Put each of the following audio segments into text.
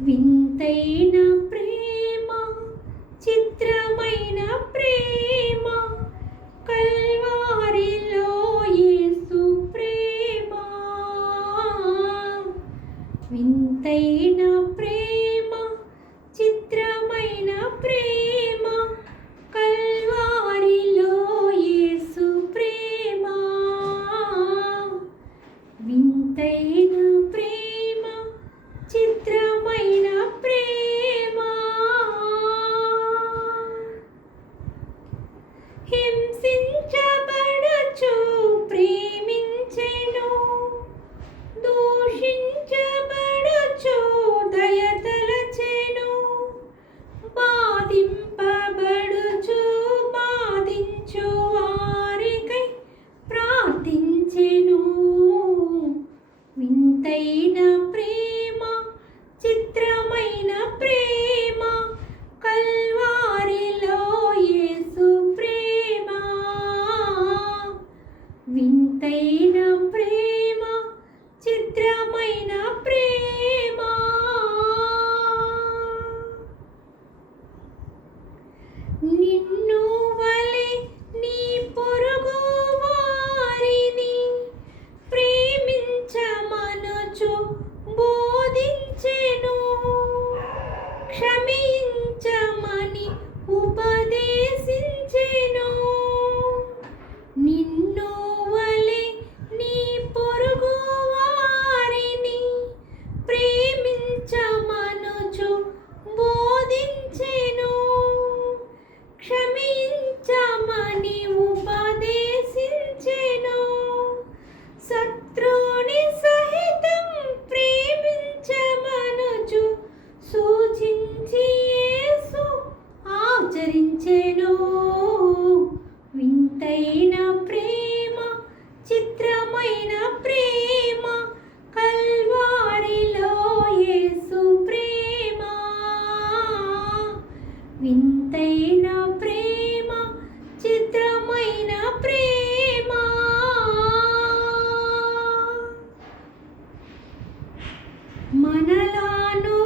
వింతైన ప్రేమ చిత్రమైన ప్రేమ కల్వారిలో యేసు ప్రేమ. వింతైన ప్రేమ అనంతమైన ప్రేమ. నిన్ను వలె నీ పొరుగు వారిని ప్రేమించమనుచు బో అంతైన ప్రేమ చిత్రమైన ప్రేమ. మనలాను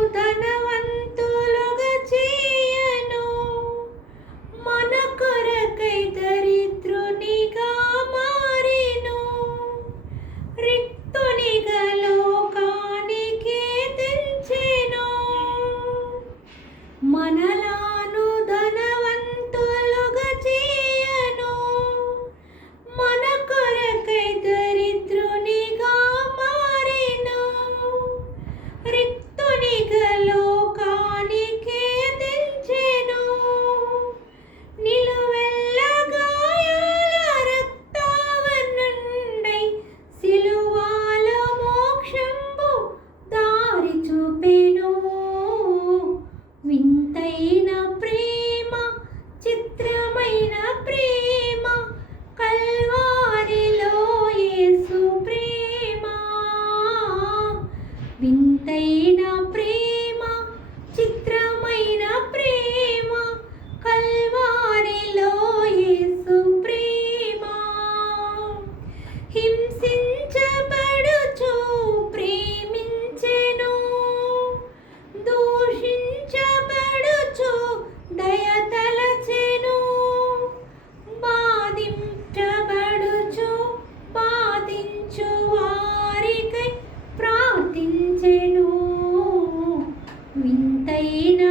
వింతైన